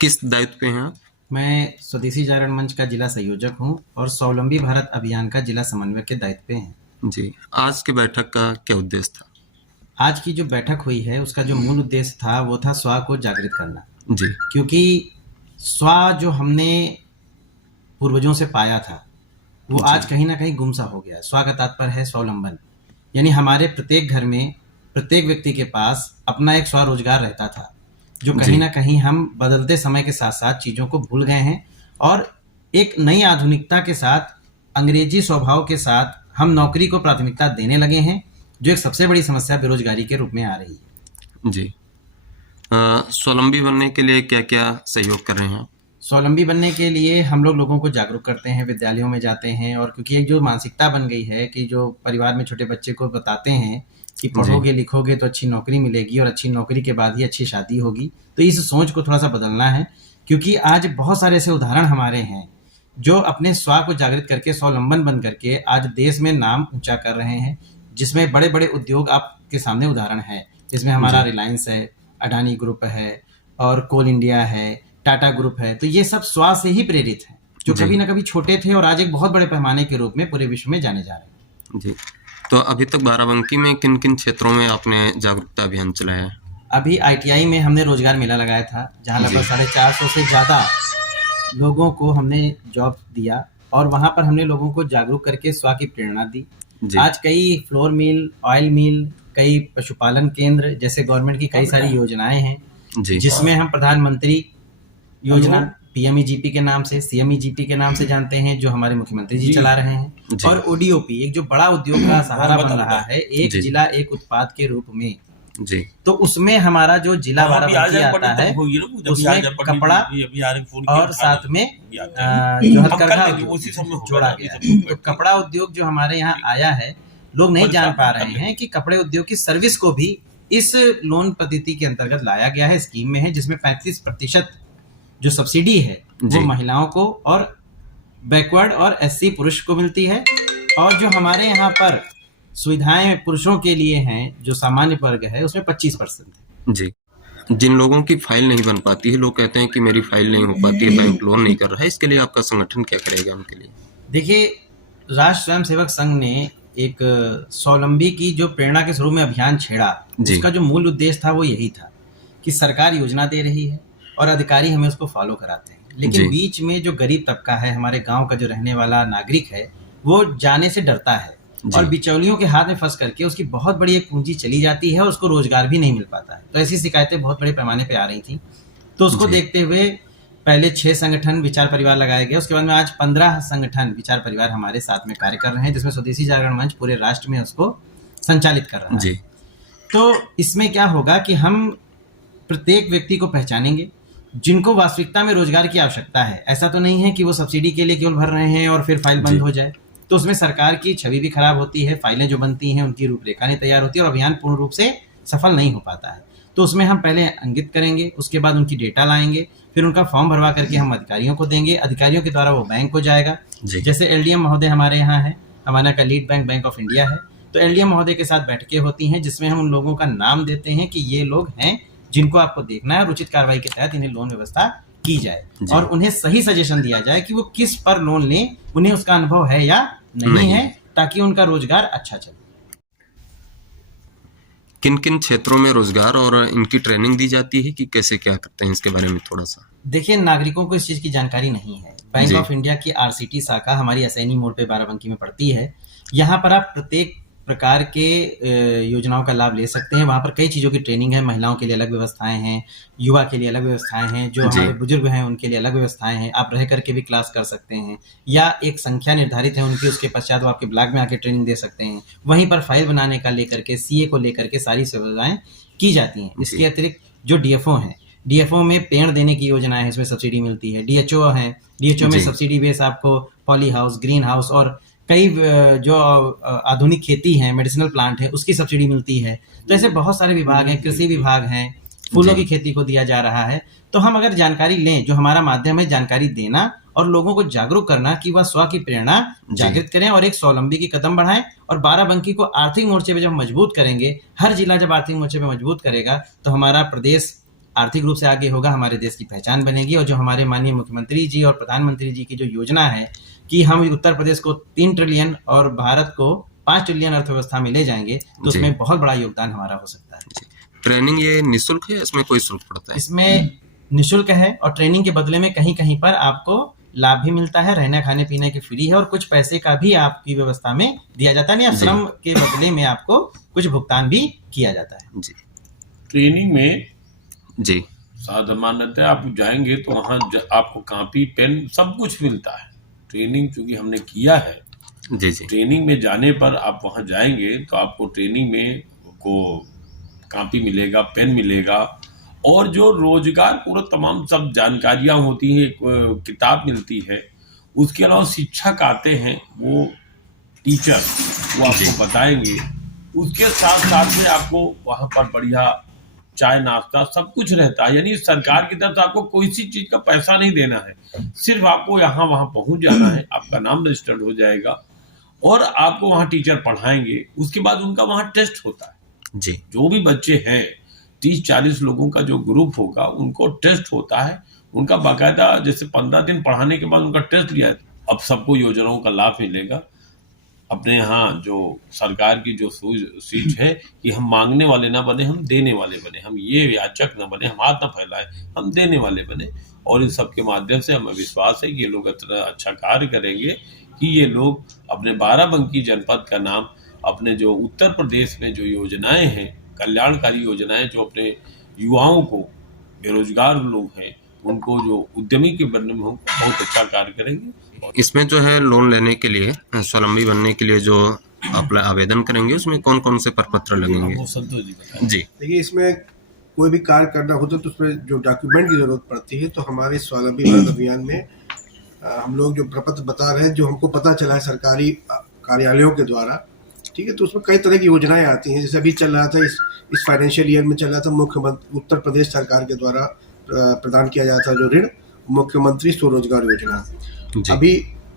किस दायित्व पे हैं आप? मैं स्वदेशी जागरण मंच का जिला संयोजक हूँ और स्वावलंबी भारत अभियान का जिला समन्वयक के दायित्व पे हैं। जी, आज की बैठक का क्या उद्देश्य था? आज की जो बैठक हुई है उसका जो मूल उद्देश्य था वो था स्व को जागृत करना। जी, क्योंकि स्व जो हमने पूर्वजों से पाया था वो जी, आज कहीं ना कहीं गुम सा हो गया। स्व का तात्पर्य है स्वावलंबन, यानी हमारे प्रत्येक घर में प्रत्येक व्यक्ति के पास अपना एक स्वरोजगार रहता था, जो कहीं जी, ना कहीं हम बदलते समय के साथ साथ चीज़ों को भूल गए हैं और एक नई आधुनिकता के साथ अंग्रेजी स्वभाव के साथ हम नौकरी को प्राथमिकता देने लगे हैं, जो एक सबसे बड़ी समस्या बेरोजगारी के रूप में आ रही है। जी। स्वावलंबी बनने के लिए क्या-क्या सहयोग कर रहे हैं आप? स्वावलंबी बनने के लिए हम लोगों को जागरूक करते हैं, विद्यालयों में जाते हैं और क्योंकि एक जो मानसिकता बन गई है कि जो परिवार में छोटे बच्चे को बताते हैं कि जी, पढ़ोगे लिखोगे तो अच्छी नौकरी मिलेगी और अच्छी नौकरी के बाद ही अच्छी शादी होगी, तो इस सोच को थोड़ा सा बदलना है। क्योंकि आज बहुत सारे ऐसे उदाहरण हमारे हैं जो अपने स्व को जागृत करके स्वावलंबन बन करके आज देश में नाम ऊंचा कर रहे हैं, जिसमें बड़े बड़े उद्योग आपके सामने उदाहरण है, जिसमें हमारा जी, रिलायंस है, अडानी ग्रुप है और कोल इंडिया है, टाटा ग्रुप है। तो ये सब स्व से ही प्रेरित हैं, जो जी, कभी ना कभी छोटे थे और आज एक बहुत बड़े पैमाने के रूप में पूरे विश्व में जाने जा रहे हैं। जी। तो अभी तक बाराबंकी में किन-किन क्षेत्रों में आपने जागरूकता अभियान चलाया है? अभी आईटीआई में हमने रोजगार मेला लगाया था, जहाँ लगभग जी, 450 से ज़्यादा लोगों को हमने जॉब दिया और वहाँ पर हमने लोगों को जागरूक करके स्व की प्रेरणा दी। जी, आज कई फ्लोर मिल, ऑयल मिल, कई पशुपालन केंद्र जैसे गवर्नमेंट की कई सारी योजनाएं हैं, जी, जिसमें हम प्रधानमंत्री योजना पीएमईजीपी के नाम से, सीएमईजीपी के नाम से जानते हैं, जो हमारे मुख्यमंत्री जी चला रहे हैं, जी, और ओडीओपी एक जो बड़ा उद्योग का सहारा बन रहा है, एक जी, जिला एक उत्पाद के रूप में। जी, तो उसमें हमारा जो जिला बाराबंकी आता है उसमें कपड़ा और साथ में जो हथकरघा उद्योग जोड़ा गया है। तो कपड़ा उद्योग जो हमारे यहाँ आया है, लोग नहीं जान पा रहे हैं कि कपड़े उद्योग की सर्विस को भी इस लोन पद्धति के अंतर्गत लाया गया है, स्कीम में है, जिसमें 35% जो सब्सिडी है वो जी, महिलाओं को और बैकवर्ड और एससी पुरुष को मिलती है, और जो हमारे यहाँ पर सुविधाएं पुरुषों के लिए हैं जो सामान्य वर्ग है उसमें 25% है। जी। जिन लोगों की फाइल नहीं बन पाती है, लोग कहते हैं कि मेरी फाइल नहीं हो पाती है, बैंक लोन नहीं कर रहा है, इसके लिए आपका संगठन क्या करेगा उनके लिए? देखिए, राष्ट्र स्वयं सेवक संघ ने एक स्वावलंबी की जो प्रेरणा के शुरू में अभियान छेड़ा, जी, उसका जो मूल उद्देश्य था वो यही था कि सरकार योजना दे रही है और अधिकारी हमें उसको फॉलो कराते हैं, लेकिन जी, बीच में जो गरीब तबका है, हमारे गांव का जो रहने वाला नागरिक है, वो जाने से डरता है और जी, बिचौलियों के हाथ में फंस करके उसकी बहुत बड़ी एक पूंजी चली जाती है और उसको रोजगार भी नहीं मिल पाता है। तो ऐसी शिकायतें बहुत बड़े पैमाने पे आ रही थी। तो उसको जी, देखते हुए पहले 6 संगठन विचार परिवार लगाए गए, उसके बाद में आज 15 संगठन विचार परिवार हमारे साथ में कार्य कर रहे हैं, जिसमें स्वदेशी जागरण मंच पूरे राष्ट्र में उसको संचालित कर रहा है। जी, तो इसमें क्या होगा कि हम प्रत्येक व्यक्ति को पहचानेंगे जिनको वास्तविकता में रोजगार की आवश्यकता है। ऐसा तो नहीं है कि वो सब्सिडी के लिए केवल भर रहे हैं और फिर फाइल बंद जी, हो जाए। तो उसमें सरकार की छवि भी खराब होती है, फाइलें जो बनती हैं उनकी रूपरेखा नहीं तैयार होती है और अभियान पूर्ण रूप से सफल नहीं हो पाता है। तो उसमें हम पहले अंकित करेंगे, उसके बाद उनकी डेटा लाएंगे, फिर उनका फॉर्म भरवा करके हम अधिकारियों को देंगे, अधिकारियों के द्वारा वो बैंक को जाएगा। जी, जैसे एलडीएम महोदय हमारे यहाँ है, हमारा का lead bank bank of India है, तो एलडीएम महोदय के साथ बैठकें होती हैं जिसमें हम उन लोगों का नाम देते हैं कि ये लोग हैं जिनको आपको देखना है और उचित कार्रवाई के तहत इन्हें लोन व्यवस्था की जाए जी, और उन्हें सही सजेशन दिया जाए कि वो किस पर लोन लें, उन्हें उसका अनुभव है या नहीं है, नहीं। ताकि उनका रोजगार अच्छा चले। किन-किन क्षेत्रों में रोज़गार और इनकी ट्रेनिंग दी जाती है कि कैसे क्या करते हैं इसके बारे में थोड़ा-सा? देखिए, नागरिकों को इस चीज़ की जानकारी नहीं है। बैंक जी, ऑफ इंडिया की आरसीटी शाखा हमारी असैनी मोड़ पे बाराबंकी में पड़ती है। यहाँ पर आप प्रत्येक प्रकार के योजनाओं का लाभ ले सकते हैं। वहाँ पर कई चीज़ों की ट्रेनिंग है, महिलाओं के लिए अलग व्यवस्थाएँ हैं, युवा के लिए अलग व्यवस्थाएँ हैं, जो जी, हमारे बुजुर्ग हैं उनके लिए अलग व्यवस्थाएँ हैं। आप रह करके भी क्लास कर सकते हैं या एक संख्या निर्धारित है उनकी, उसके पश्चात वो आपके ब्लॉक में आके ट्रेनिंग दे सकते हैं। वहीं पर फाइल बनाने का लेकर के, सीए को लेकर के सारी सुविधाएँ की जाती हैं। इसके जी, अतिरिक्त जो डीएफओ हैं, डीएफओ में पेड़ देने की योजना है, इसमें सब्सिडी मिलती है। डीएचओ है, डीएचओ में जी, सब्सिडी बेस आपको पॉली हाउस, ग्रीन हाउस और कई जो आधुनिक खेती है, मेडिसिनल प्लांट है, उसकी सब्सिडी मिलती है। तो ऐसे बहुत सारे विभाग हैं, कृषि विभाग हैं, फूलों जी, की खेती को दिया जा रहा है। तो हम अगर जानकारी लें, जो हमारा माध्यम है जानकारी देना और लोगों को जागरूक करना कि वह स्व की प्रेरणा जी, जागृत करें और एक स्वावलंबी की कदम बढ़ाएं, और बाराबंकी को आर्थिक मोर्चे पे जब मजबूत करेंगे, हर जिला जब आर्थिक मोर्चे पे मजबूत करेगा तो हमारा प्रदेश आर्थिक रूप से आगे होगा, हमारे देश की पहचान बनेगी। और जो हमारे माननीय मुख्यमंत्री जी और प्रधानमंत्री जी की जो योजना है कि हम उत्तर प्रदेश को 3 ट्रिलियन और भारत को 5 ट्रिलियन अर्थव्यवस्था में ले जाएंगे, तो उसमें बहुत बड़ा योगदान हमारा हो सकता है। ट्रेनिंग ये निःशुल्क है, इसमें कोई शुल्क पड़ता है? इसमें निःशुल्क है और ट्रेनिंग के बदले में कहीं कहीं पर आपको लाभ भी मिलता है, रहने खाने पीने की फ्री है और कुछ पैसे का भी आपकी व्यवस्था में दिया जाता है, या श्रम के बदले में आपको कुछ भुगतान भी किया जाता है। जी। ट्रेनिंग में जी सामान्यतः आप जाएंगे तो वहाँ आपको कॉपी पेन सब कुछ मिलता है। ट्रेनिंग चूंकि हमने किया है, जी जी ट्रेनिंग में जाने पर आप वहाँ जाएंगे तो आपको ट्रेनिंग में को कॉपी मिलेगा, पेन मिलेगा और जो रोजगार पूरा तमाम सब जानकारियाँ होती हैं, किताब मिलती है। उसके अलावा शिक्षक आते हैं, वो टीचर वो आपको बताएंगे। उसके साथ साथ में आपको वहाँ पर बढ़िया चाय नाश्ता सब कुछ रहता है। यानी सरकार की तरफ से आपको कोई सी चीज़ का पैसा नहीं देना है, सिर्फ आपको यहाँ वहाँ पहुँच जाना है, आपका नाम रजिस्टर्ड हो जाएगा और आपको वहाँ टीचर पढ़ाएंगे। उसके बाद उनका वहाँ टेस्ट होता है। जी। जो भी बच्चे हैं 30-40 लोगों का जो ग्रुप होगा उनको टेस्ट होता है। उनका बाकायदा जैसे 15 दिन पढ़ाने के बाद उनका टेस्ट लिया। अब सबको योजनाओं का लाभ मिलेगा। अपने यहाँ जो सरकार की जो सीट है कि हम मांगने वाले ना बने, हम देने वाले बने, हम ये याचक ना बने, हम हाथ ना फैलाए, हम देने वाले बने। और इन सब के माध्यम से हमें विश्वास है कि ये लोग इतना अच्छा कार्य करेंगे कि ये लोग अपने बाराबंकी जनपद का नाम, अपने जो उत्तर प्रदेश में जो योजनाएं हैं, कल्याणकारी योजनाएं, जो अपने युवाओं को, बेरोजगार लोग हैं उनको जो उद्यमी के बनने में बहुत अच्छा कार्य करेंगे। इसमें जो है लोन लेने के लिए, स्वावलंबी बनने के लिए जो आप आवेदन करेंगे उसमें कौन कौन से प्रपत्र लगेंगे? जी देखिए, इसमें कोई भी कार्य करना होता है तो उसमें जो डॉक्यूमेंट की जरूरत पड़ती है, तो हमारे स्वावलंबी भारत अभियान में हम लोग जो प्रपत्र बता रहे हैं, जो हमको पता चला है सरकारी कार्यालयों के द्वारा, ठीक है, तो उसमें कई तरह की योजनाएं आती हैं। जैसे अभी चल रहा था, इस फाइनेंशियल ईयर में चल रहा था, मुख्यमंत्री उत्तर प्रदेश सरकार के द्वारा प्रदान किया जाता है जो ऋण, मुख्यमंत्री स्वरोजगार योजना। अभी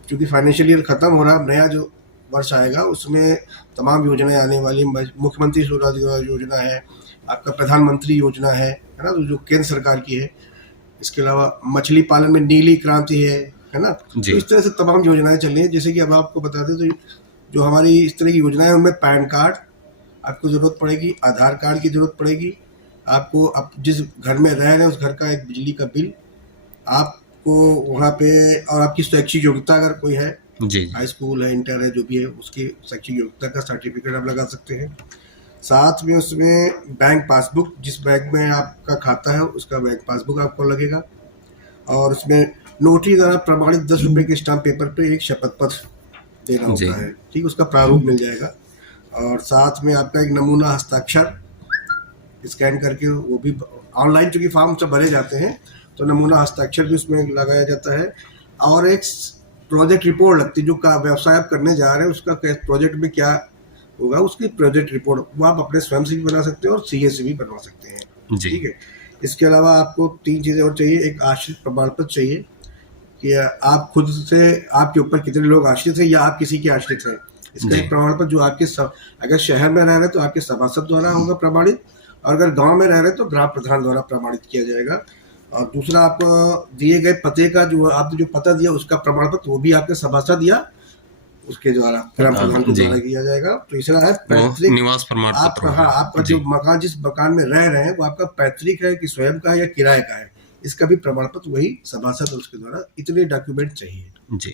चूंकि फाइनेंशियल ईयर खत्म हो रहा है, नया जो वर्ष आएगा उसमें तमाम योजनाएं आने वाली। मुख्यमंत्री स्वरोजगार योजना है, आपका प्रधानमंत्री योजना है ना, तो जो केंद्र सरकार की है। इसके अलावा मछली पालन में नीली क्रांति है ना। तो इस तरह से तमाम योजनाएं चल रही हैं। जैसे कि अब आपको बता दें तो जो हमारी इस तरह की योजनाएं हैं उनमें पैन कार्ड आपको ज़रूरत पड़ेगी, आधार कार्ड की ज़रूरत पड़ेगी, आपको आप जिस घर में रह रहे हैं उस घर का एक बिजली का बिल आपको वहाँ पे, और आपकी शैक्षिक योग्यता अगर कोई है, हाई स्कूल है, इंटर है, जो भी है, उसकी शैक्षिक योग्यता का सर्टिफिकेट आप लगा सकते हैं। साथ में उसमें बैंक पासबुक, जिस बैंक में आपका खाता है उसका बैंक पासबुक आपको लगेगा। और उसमें नोटरी द्वारा प्रमाणित 10 रुपये के स्टाम्प पेपर पे एक शपथ पत्र देना होता है, ठीक, उसका प्रारूप मिल जाएगा। और साथ में आपका एक नमूना हस्ताक्षर स्कैन करके, वो भी ऑनलाइन चूँकि फॉर्म सब भरे जाते हैं तो नमूना हस्ताक्षर भी उसमें लगाया जाता है। और एक प्रोजेक्ट रिपोर्ट लगती है, जो का व्यवसाय आप करने जा रहे हैं उसका प्रोजेक्ट में क्या होगा, उसकी प्रोजेक्ट रिपोर्ट वो आप अपने स्वयं से भी बना सकते हैं और सीए से भी बनवा सकते हैं, ठीक है। इसके अलावा आपको 3 चीज़ें और चाहिए। एक आश्रित प्रमाण पत्र चाहिए कि आप खुद से, आपके ऊपर कितने लोग आश्रित हैं या आप किसी के आश्रित हैं। इसका एक प्रमाण पत्र जो आपके अगर शहर में रह रहे हैं तो आपके सभासद द्वारा होगा प्रमाणित, और अगर गांव में रह रहे हैं तो ग्राम प्रधान द्वारा प्रमाणित किया जाएगा। और दूसरा, आपको दिए गए पते का जो आपने जो पता दिया उसका प्रमाण पत्र, वो भी आपके सभासद या उसके द्वारा ग्राम प्रधान के द्वारा किया जाएगा। तो तीसरा है पैतृक निवास प्रमाण पत्र। हाँ, आपका जो मकान, जिस मकान में रह रहे हैं वो आपका पैतृक है कि स्वयं का है या किराए का है, इसका भी प्रमाण पत्र वही सभासद और उसके द्वारा। इतने डॉक्यूमेंट चाहिए। जी।